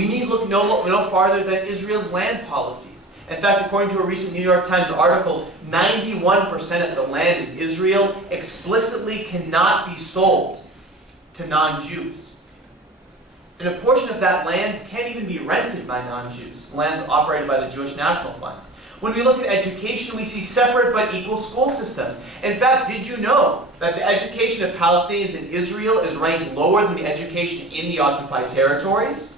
We need look no farther than Israel's land policies. In fact, according to a recent New York Times article, 91% of the land in Israel explicitly cannot be sold to non-Jews. And a portion of that land can't even be rented by non-Jews. Land's operated by the Jewish National Fund. When we look at education, we see separate but equal school systems. In fact, did you know that the education of Palestinians in Israel is ranked lower than the education in the occupied territories?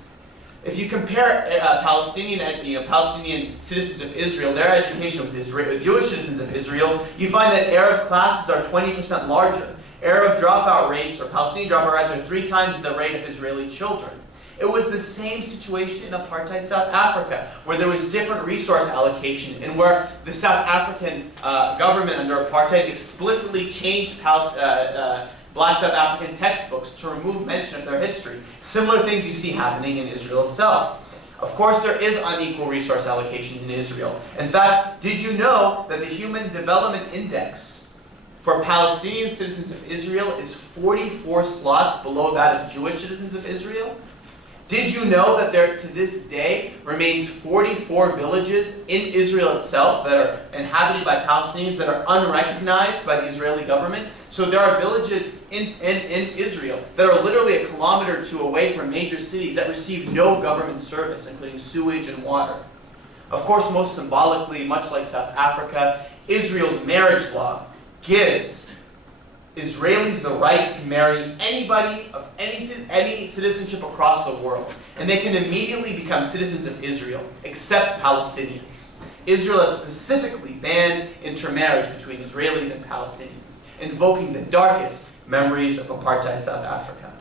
If you compare Palestinian citizens of Israel, their education with Jewish citizens of Israel, you find that Arab classes are 20% larger. Arab dropout rates, or Palestinian dropout rates, are 3 times the rate of Israeli children. It was the same situation in apartheid South Africa, where there was different resource allocation, and where the South African government under apartheid explicitly changed Black South African textbooks to remove mention of their history. Similar things you see happening in Israel itself. Of course, there is unequal resource allocation in Israel. In fact, did you know that the Human Development Index for Palestinian citizens of Israel is 44 slots below that of Jewish citizens of Israel? Did you know that there, to this day, remains 44 villages in Israel itself that are inhabited by Palestinians that are unrecognized by the Israeli government? So there are villages in Israel that are literally a kilometer or 2 away from major cities that receive no government service, including sewage and water. Of course, most symbolically, much like South Africa, Israel's marriage law gives Israelis the right to marry anybody of any citizenship across the world. And they can immediately become citizens of Israel, except Palestinians. Israel has specifically banned intermarriage between Israelis and Palestinians, invoking the darkest memories of apartheid South Africa.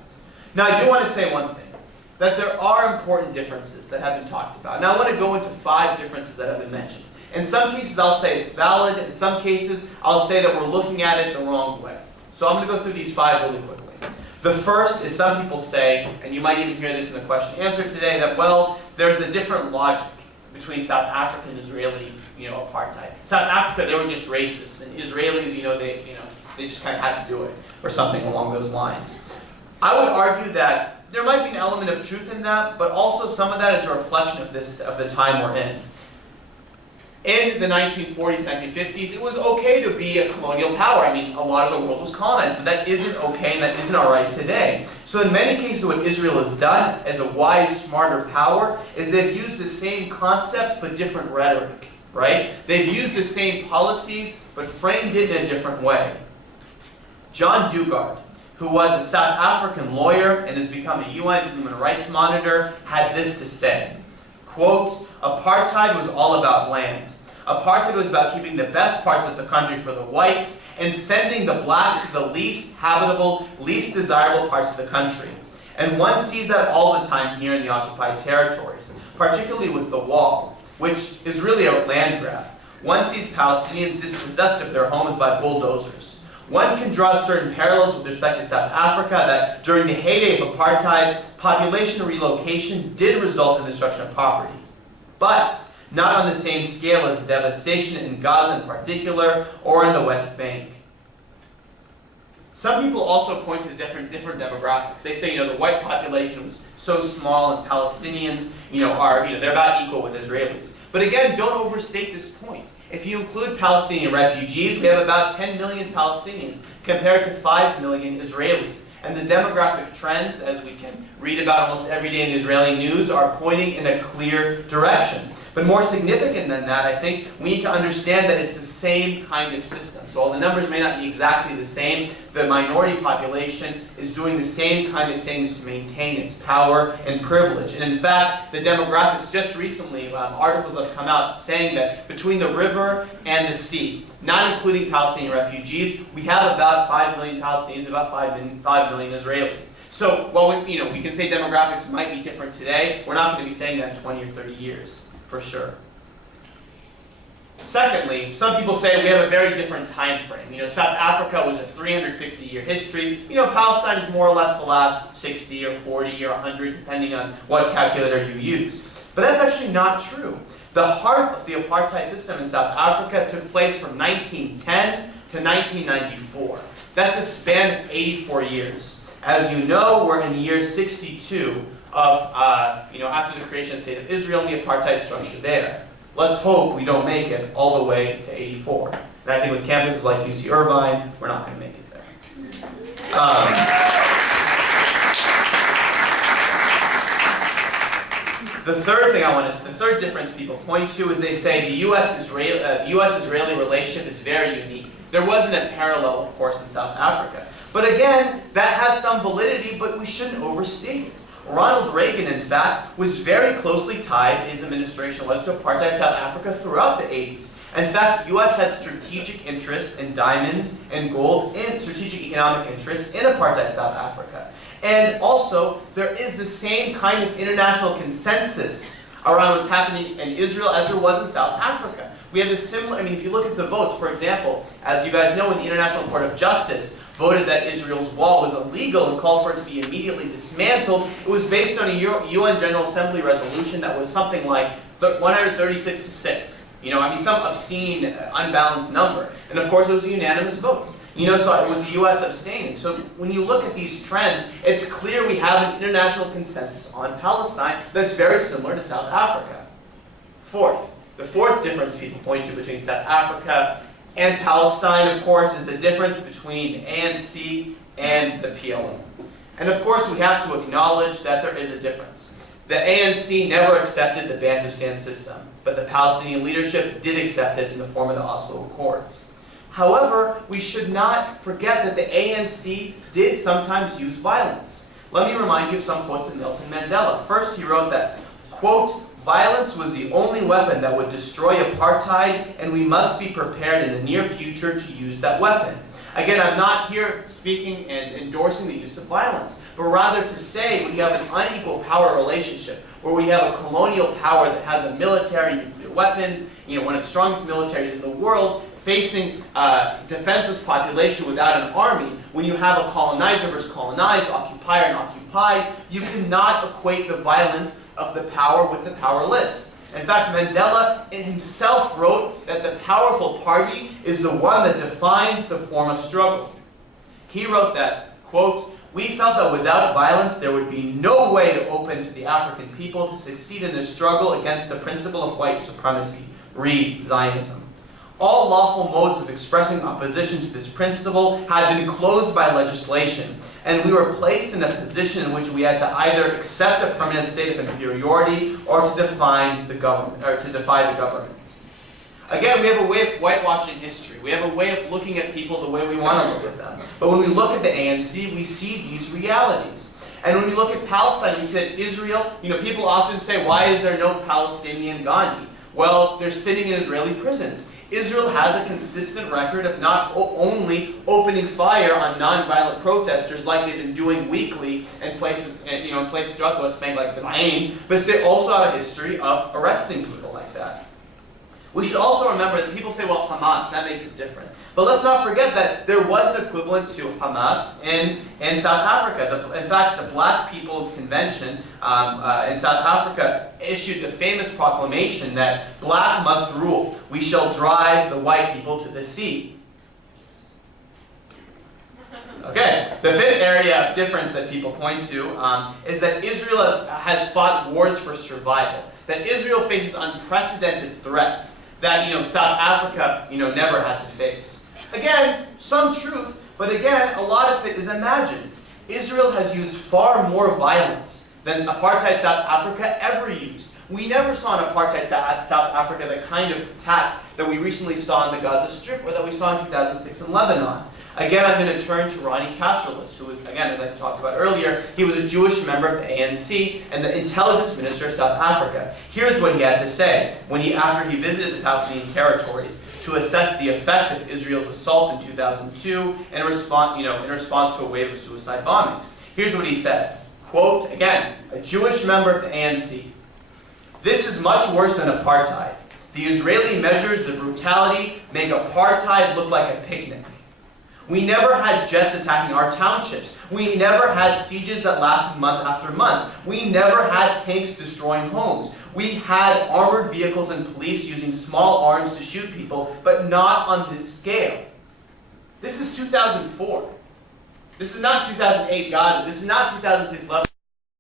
Now, I do want to say one thing, that there are important differences that have been talked about. Now, I want to go into 5 differences that have been mentioned. In some cases, I'll say it's valid. In some cases, I'll say that we're looking at it the wrong way. So I'm going to go through these 5 really quickly. The first is some people say, and you might even hear this in the question and answer today, that, well, there's a different logic between South Africa and Israeli, apartheid. South Africa, they were just racists, and Israelis, they just kind of had to do it, or something along those lines. I would argue that there might be an element of truth in that, but also some of that is a reflection of the time we're in. In the 1940s, 1950s, it was okay to be a colonial power. I mean, a lot of the world was colonized, but that isn't okay and that isn't all right today. So in many cases, what Israel has done as a wise, smarter power is they've used the same concepts but different rhetoric, right? They've used the same policies but framed it in a different way. John Dugard, who was a South African lawyer and has become a UN human rights monitor, had this to say, quote, "Apartheid was all about land. Apartheid was about keeping the best parts of the country for the whites and sending the blacks to the least habitable, least desirable parts of the country. And one sees that all the time here in the occupied territories, particularly with the wall, which is really a land grab. One sees Palestinians dispossessed of their homes by bulldozers. One can draw certain parallels with respect to South Africa that during the heyday of apartheid, population relocation did result in destruction of property. But not on the same scale as devastation in Gaza in particular, or in the West Bank." Some people also point to the different demographics. They say, the white population was so small, and Palestinians, they're about equal with Israelis. But again, don't overstate this point. If you include Palestinian refugees, we have about 10 million Palestinians compared to 5 million Israelis. And the demographic trends, as we can read about almost every day in the Israeli news, are pointing in a clear direction. But more significant than that, I think we need to understand that it's the same kind of system. So while the numbers may not be exactly the same, the minority population is doing the same kind of things to maintain its power and privilege. And in fact, the demographics just recently, articles have come out saying that between the river and the sea, not including Palestinian refugees, we have about 5 million Palestinians, about 5 million Israelis. So while we can say demographics might be different today, we're not going to be saying that in 20 or 30 years, for sure. Secondly, some people say we have a very different time frame. South Africa was a 350-year history. Palestine is more or less the last 60 or 40 or 100, depending on what calculator you use. But that's actually not true. The heart of the apartheid system in South Africa took place from 1910 to 1994. That's a span of 84 years. As you know, we're in year 62 of, after the creation of the State of Israel and the apartheid structure there. Let's hope we don't make it all the way to 84. And I think with campuses like UC Irvine, we're not going to make it there. The third difference people point to is they say the U.S.-Israeli relationship is very unique. There wasn't a parallel, of course, in South Africa. But again, that has some validity, but we shouldn't overstate it. Ronald Reagan, in fact, was very closely tied, his administration was, to apartheid South Africa throughout the 80s. In fact, the U.S. had strategic interests in diamonds and gold, and strategic economic interests in apartheid South Africa. And also, there is the same kind of international consensus around what's happening in Israel as there was in South Africa. We have a similar, if you look at the votes, for example, as you guys know, when the International Court of Justice voted that Israel's wall was illegal and called for it to be immediately dismantled, it was based on a UN General Assembly resolution that was something like 136 to 6. Some obscene, unbalanced number. And of course, it was a unanimous vote. So with the U.S. abstaining. So when you look at these trends, it's clear we have an international consensus on Palestine that's very similar to South Africa. The fourth difference people point to between South Africa and Palestine, of course, is the difference between the ANC and the PLO. And of course, we have to acknowledge that there is a difference. The ANC never accepted the Bantustan system, but the Palestinian leadership did accept it in the form of the Oslo Accords. However, we should not forget that the ANC did sometimes use violence. Let me remind you of some quotes of Nelson Mandela. First, he wrote that, quote, "Violence was the only weapon that would destroy apartheid, and we must be prepared in the near future to use that weapon." Again, I'm not here speaking and endorsing the use of violence, but rather to say we have an unequal power relationship, where we have a colonial power that has a military, nuclear weapons, one of the strongest militaries in the world, facing a defenseless population without an army. When you have a colonizer versus colonized, occupier and occupied, you cannot equate the violence of the power with the powerless. In fact, Mandela himself wrote that the powerful party is the one that defines the form of struggle. He wrote that, quote, "We felt that without violence there would be no way to open to the African people to succeed in their struggle against the principle of white supremacy, read Zionism. All lawful modes of expressing opposition to this principle had been closed by legislation, and we were placed in a position in which we had to either accept a permanent state of inferiority or to defy the government. Again, we have a way of whitewashing history. We have a way of looking at people the way we want to look at them. But when we look at the ANC, we see these realities. And when we look at Palestine, we see that Israel, people often say, why is there no Palestinian Gandhi? Well, they're sitting in Israeli prisons. Israel has a consistent record of not only opening fire on nonviolent protesters like they've been doing weekly in places throughout the West Bank like the Ain, but they also have a history of arresting people like that. We should also remember that people say, well, Hamas, that makes it different. But let's not forget that there was an equivalent to Hamas in South Africa. In fact, the Black People's Convention in South Africa issued the famous proclamation that black must rule. We shall drive the white people to the sea. Okay, the fifth area of difference that people point to is that Israel has fought wars for survival. That Israel faces unprecedented threats that South Africa never had to face. Again, some truth, but again, a lot of it is imagined. Israel has used far more violence than apartheid South Africa ever used. We never saw in apartheid South Africa the kind of attacks that we recently saw in the Gaza Strip or that we saw in 2006 in Lebanon. Again, I'm going to turn to Ronnie Kasrilius, who was, again, as I talked about earlier, he was a Jewish member of the ANC and the intelligence minister of South Africa. Here's what he had to say after he visited the Palestinian territories to assess the effect of Israel's assault in 2002 in response to a wave of suicide bombings. Here's what he said. Quote, again, a Jewish member of the ANC. "This is much worse than apartheid. The Israeli measures, the brutality, make apartheid look like a picnic. We never had jets attacking our townships. We never had sieges that lasted month after month. We never had tanks destroying homes. We had armored vehicles and police using small arms to shoot people, but not on this scale." This is 2004. This is not 2008 Gaza. This is not 2006 Lebanon.